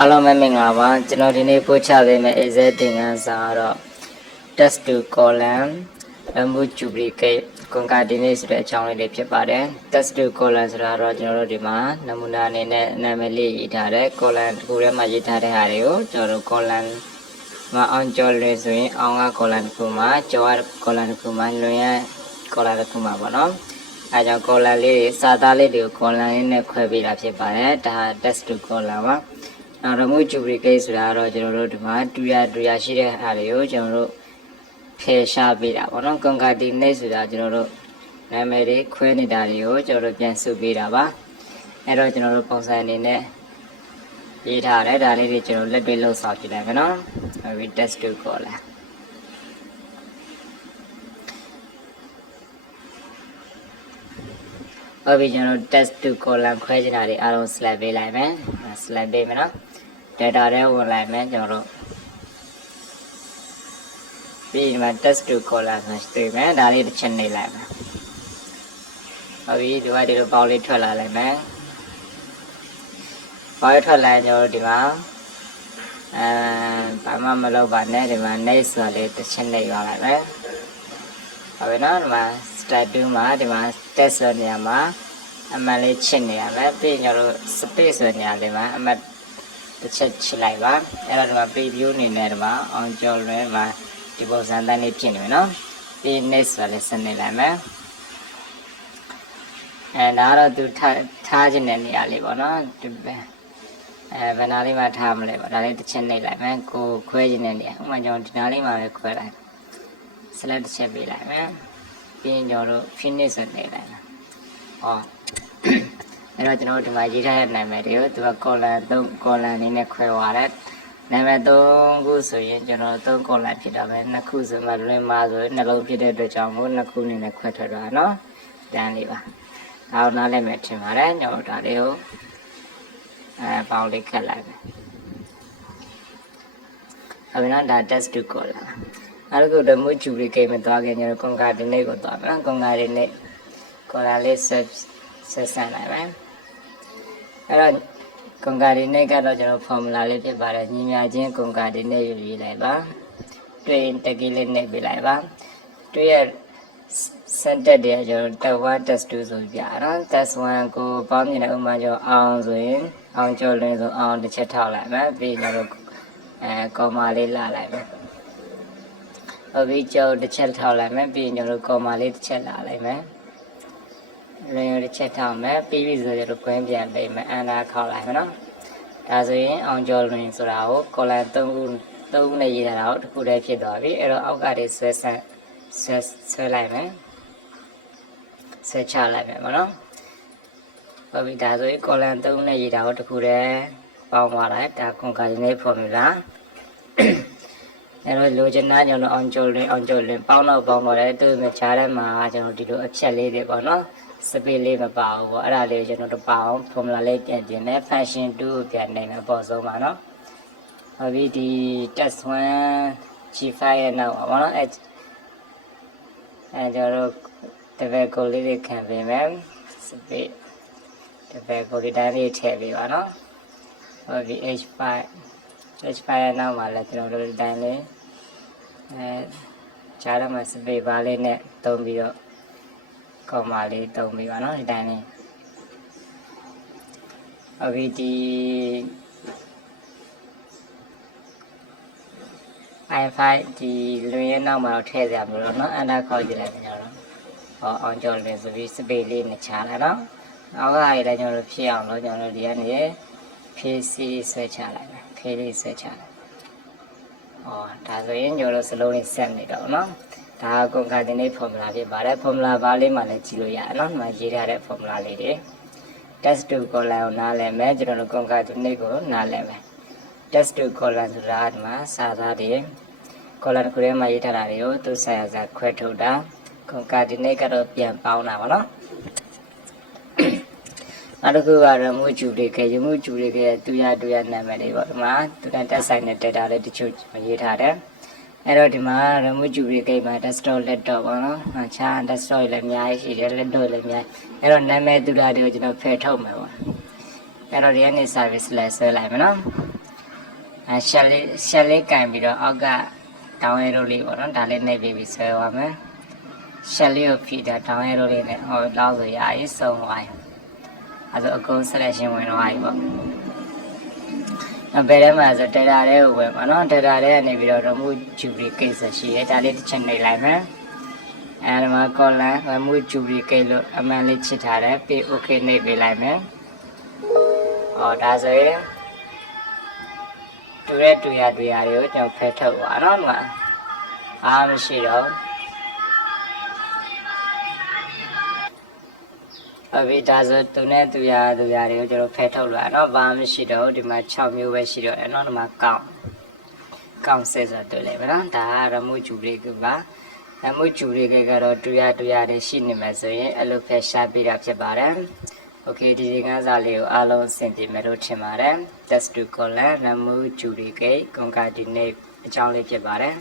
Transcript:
အားလုံးပဲမင်္ဂလာပါကျွန်တော်ဒီနေ့ပို့ချပေးမယ့် exam သင်ခန်းစာကတော့ test to column remove duplicate ကွန်ကာဒီနေဆိုတဲ့အကြောင်းလေးတွေဖြစ်ပါတယ် test to column ဆိုတာတော့ကျွန်တော်တို့ဒီမှာနမူနာအနေနဲ့နာမည်လေးရေးထားတဲ့ column တစ်ခုထဲမှာရေးထားတဲ့ဟာတွေကိုကျွန်တော်တို့ column မှာအောင်ကျော်လွယ်ဆိုရင်အောင်က column တစ်ခုမှာကျော်က column တစ်ခုမှာလွင်ရ column တစ်ခုမှာပေါ့နော်အဲကြောင့် column လေးတွေစာသားလေးတွေကို column လေးနဲ့ခွဲပေးတာဖြစ်ပါတယ်ဒါ test to column ပါremove duplicate ဆိုတာတော့ကျွန်တော်တို့ဒီမှာတူရရှိတဲ့ဟာတွေကိုကျွန်တော်တို့ဖယ်ရှားပေးတာပေါ့နော် concatenate ဆိုတာကျွန်တော်တို့နာမည်တွေခွဲနေတာတွေကိုကျွန်တော်တို့ပြန်စုပေးတာပါအဲ့တော့ကျွန်တော်တို့ပုံစံအနေနဲ့ရေးထားတယ်ဒါလေးတွေကျွန်တော်လက်တွေ့လှုပ်ဆောင်ကြည့်လိုက်မယ်နော်ဟုတ်ပြီ test to call လာဟုတ်ပြီကျွန်တော် test to column ခွဲချင်တာတွေအားလုံး slide ပေးလိုက်မယ် slide ပေးမယ်နော် data တွေဝင်လိုက်မယ်ကျွန်တော်တို့ပြီးဒီမှာ test to column ဆိုတွေ့မယ်ဒါလေးတစ်ချက်နှိပ်လိုက်မယ်ဟုတ်ပြီဒီလိုပေါင်းလေးထွက်လာလိုက်မယ်ပေါင်းထွက်လာရင်ကျွန်တော်တို့ဒီမှာဘာမှမလုပ်ပါနဲ့ဒီမှာ next ဆိုတာလေးတစ်ချက်နှိပ်ရလိုက်မယ်ဟုတ်ပြီနော်ဒီမှာ start 2မှာဒီမှာ test ဆိုတဲ့နေရာမှာအမှန်လေးချစ်နေရမယ်ပြီးကျွန်တော်တို့ space ဆိုတဲ့နေရာလေးမှာအမှတ်တစ်ချက်ချစ်လိုက်ပါအဲ့တော့ဒီမှာ preview အနေနဲ့ဒီမှာ on ကျော်လွဲမှာဒီပုံစံတိုင်းလေးဖြစ်နေမယ်နော်ပြီး next ဆိုလည်းဆက်နေလိုက်မယ်ဒါတော့သူထားခြင်းတဲ့နေရာလေးပေါ့နော်ဒီဘယ်နာလေးမှာထားမလဲပေါ့ဒါလေးတစ်ချက်နှိပ်လိုက်မယ်ကိုခွဲခြင်းတဲ့နေရာဥပမာကျွန်တော်ဒီနားလေးမှာပဲခွဲလိုက် select တစ်ချက်ပေးလိုက်မယ်ပြီးရင်ကျွန်တော်တို့ finish ဆိုနေလိုက်မယ်ဟောအဲ့တော့ကျွန်တော်တို့ဒီမှာရေးထားတဲ့နာမည်တွေကိုသူက column 3 column အနေနဲ့ခွဲသွားတယ်နာမည်3ခုဆိုရင်ကျွန်တော်3 column ဖြစ်တော့ပဲ2ခုဆိုမှလွင်မှာဆိုရင်နှလုံးဖြစ်တဲ့အတွက်ကြောင့်မို့2ခုအနေနဲ့ခွဲထွက်သွားတာเนาะတန်းလေးပါဒါအောင်နားလည်းမယ်ထင်ပါတယ်ကျွန်တော်ဒါလေးကိုပေါင်းလေးခက်လိုက်မယ်အခုနော်ဒါ test to column နောက်တစ်ခု remove duplicate မသွားခင်ကျွန်တော် concatenate ကိုသွားမယ်နော် concatenate column လေးဆက်ဆံလိုက်မယ်အဲ့တော့ concatenate ကတော့ကျွန်တော် formula လေးဖြစ်ပါတယ်ညီမြချင်း concatenate ယူရေးလိုက်ပါတွေ့ရင်တက်ကီးလေးနှိပ်ပေးလိုက်ပါတွေ့ရစက်တက်တယ်ကျွန်တော် test 1 test 2ဆိုပြရအောင် test 1ကိုပေါင်းမြင်တဲ့ဥမာကျွန်တော်အောင်ဆိုရင်အောင်ကျော်လွင်ဆိုအောင်တစ်ချက်ထောက်လိုက်မယ်ပြီးကျွန်တော်ကော်မာလေးလာလိုက်မယ်ဟုတ်ပြီကျော်တစ်ချက်ထောက်လိုက်မယ်ပြီးကျွန်တော်ကော်မာလေးတစ်ချက်လာလိုက်မယ်လွင်တစ်ချက်ထောက်မယ်ပြီးပြီဆိုကျွန်တော်ကွင်းပြန်ပေးမယ်အန်နာခေါက်လိုက်မယ်နော်ဒါဆိုရင်အောင်ကျော်လွင်ဆိုတာကို column 3ခုနဲ့ရေးထားတာကိုတစ်ခုတည်းဖြစ်သွားပြီအဲ့တော့အောက်ကတည်းဆွဲလိုက်မယ်ဆွဲချလိုက်မယ်ပေါ့နော်ဟုတ်ပြီဒါဆိုရင် column 3နဲ့ရေးတာကိုတစ်ခုတည်းပေါင်းသွားလိုက်ဒါ concatenate formula အဲ့တော့လိုချင်တာကျွန်တော်အောင်ကျော်လွင်ပေါင်းတော့တယ်သူ့မှာခြားထဲမှာကျွန်တော်ဒီလိုအချက်လေးတွေပေါ့နော်စပယ်လေးမပါဘူးပေါ့အဲ့ဒါလေးကိုကျွန်တော်တို့ပေါင်း formula လေးပြန်ပြင်မယ် function 2ကိုပြန်နေမယ်အပေါ်ဆုံးပါနော်ဟုတ်ပြီဒီ test 1 G5 ရဲ့နောက်ပါပေါ့နော်ကျွန်တော်တို့ table ကိုလေးတွေခံပေးမယ်စပယ် table ကိုလေးတိုင်းလေးထည့်ပေးပါနော်ဟုတ်ပြီ H5 ရဲ့နောက်မှာလည်းကျွန်တော်တို့ဒီတိုင်းလေးခြားထဲမှာစပယ်ဘာလေးနဲ့သုံးပြီးတော့ကော်မာလေးသုံးပြီးပါနော်ဒီတိုင်းလေးဟုတ်ပြီဒီ I5 ဒီလွင်ရဲ့နောက်မှာတော့ထည့်ကြမလို့เนาะအန်တာခေါက်ကြည့်လိုက်ကျွန်တော်တို့ဟောအောင်ကျော်လွင်ဆိုပြီးစပယ်လေးနဲ့ခြားလိုက်เนาะအောက်ကရလည်းကျွန်တော်တို့ဖြစ်အောင်လို့ကျွန်တော်တို့ဒီကနေ PC ဆွဲချလိုက်မယ် PC ဆွဲချလိုက်ဒါဆိုရင်ကျွန်တော်တို့စလုံးလေးဆက်နေတော့เนาะဒါ concatenate formula ဖြစ်ပါတယ် formula ဘာလေးမှလည်းကြည့်လို့ရတယ်เนาะဒီမှာရေးထားတဲ့ formula လေးတွေ test to column ကိုနားလည်မယ်ကျွန်တော်တို့ concatenate ကိုနားလည်မယ် test to column ဆိုတာဒီမှာစာသားတွေ column တစ်ခုထဲမှာရေးထားတာတွေကိုသူဆက်ရစားခွဲထုတ်တာ concatenate ကတော့ပြန်ပေါင်းတာပါเนาะနောက်တစ်ခုက remove duplicate တူရနာမည်လေးပေါ့ဒီမှာသူတန်းတက်ဆိုင်တဲ့ data လေးတချို့ရေးထားတယ်အဲ့တော့ဒီမှာ remove duplicate မှာ desktop laptop ပေါ့နော်အခြား desktop လည်းအများကြီးရှိတယ် laptop လည်းအများကြီးအဲ့တော့နာမည်တူတာတွေကိုကျွန်တော်ဖယ်ထုတ်မယ်ပေါ့အဲ့တော့ဒီကနေ service လဲဆွဲလိုက်မယ်နော် ရှက်လေးကန်ပြီးတော့အောက်ကတောင်းရဲရိုးလေးပေါ့နော်ဒါလေးနှိပ်ပြီးဆွဲသွားမယ်ရှက်လေးကိုဖြီးတာတောင်းရဲရိုးလေးနဲ့ဟောလောက်ဆိုရရေးစုံသွားရင်အဲဆိုအကုန်ဆက်လက်ရှင်းဝင်သွားပြီပေါ့ဘယ်ထဲမှာဆိုဒေတာတွေကိုဝင်ပါနော်ဒေတာတွေကနေပြီးတော့ remove duplicate ဆိုရှိရဲဒါလေးတစ်ချက်နှိပ်လိုက်မယ်အဲဒီမှာ column remove duplicate လို့အမှန်လေးချစ်ထားတယ်ပြီး okay နှိပ်ပေးလိုက်မယ်ဒါဆိုရင်တူရတွေကိုကျွန်တော်ဖယ်ထုတ်ပါနော်ဒီမှာအားမရှိတော့ဒါဆိုတူနဲ့တူရတွေကိုကျွန်တော်ဖယ်ထုတ်လာနော်ဘာမှမရှိတော့ဒီမှာ6မျိုးပဲရှိတော့တယ်နော်ဒီမှာကောင်းဆက်ဆိုတွေ့လေဗျနော်ဒါက remove duplicate ပါ remove duplicate ကတော့တူရတွေရှိနေမှာဆိုရင်အဲ့လိုဖယ်ရှားပေးတာဖြစ်ပါတယ်Okay ဒီငန်းစာလေးကိုအားလုံးအဆင်ပြေမယ်လို့ထင်ပါတယ် test to column remove duplicate concatenate အကြောင်းလေးဖြစ်ပါတယ်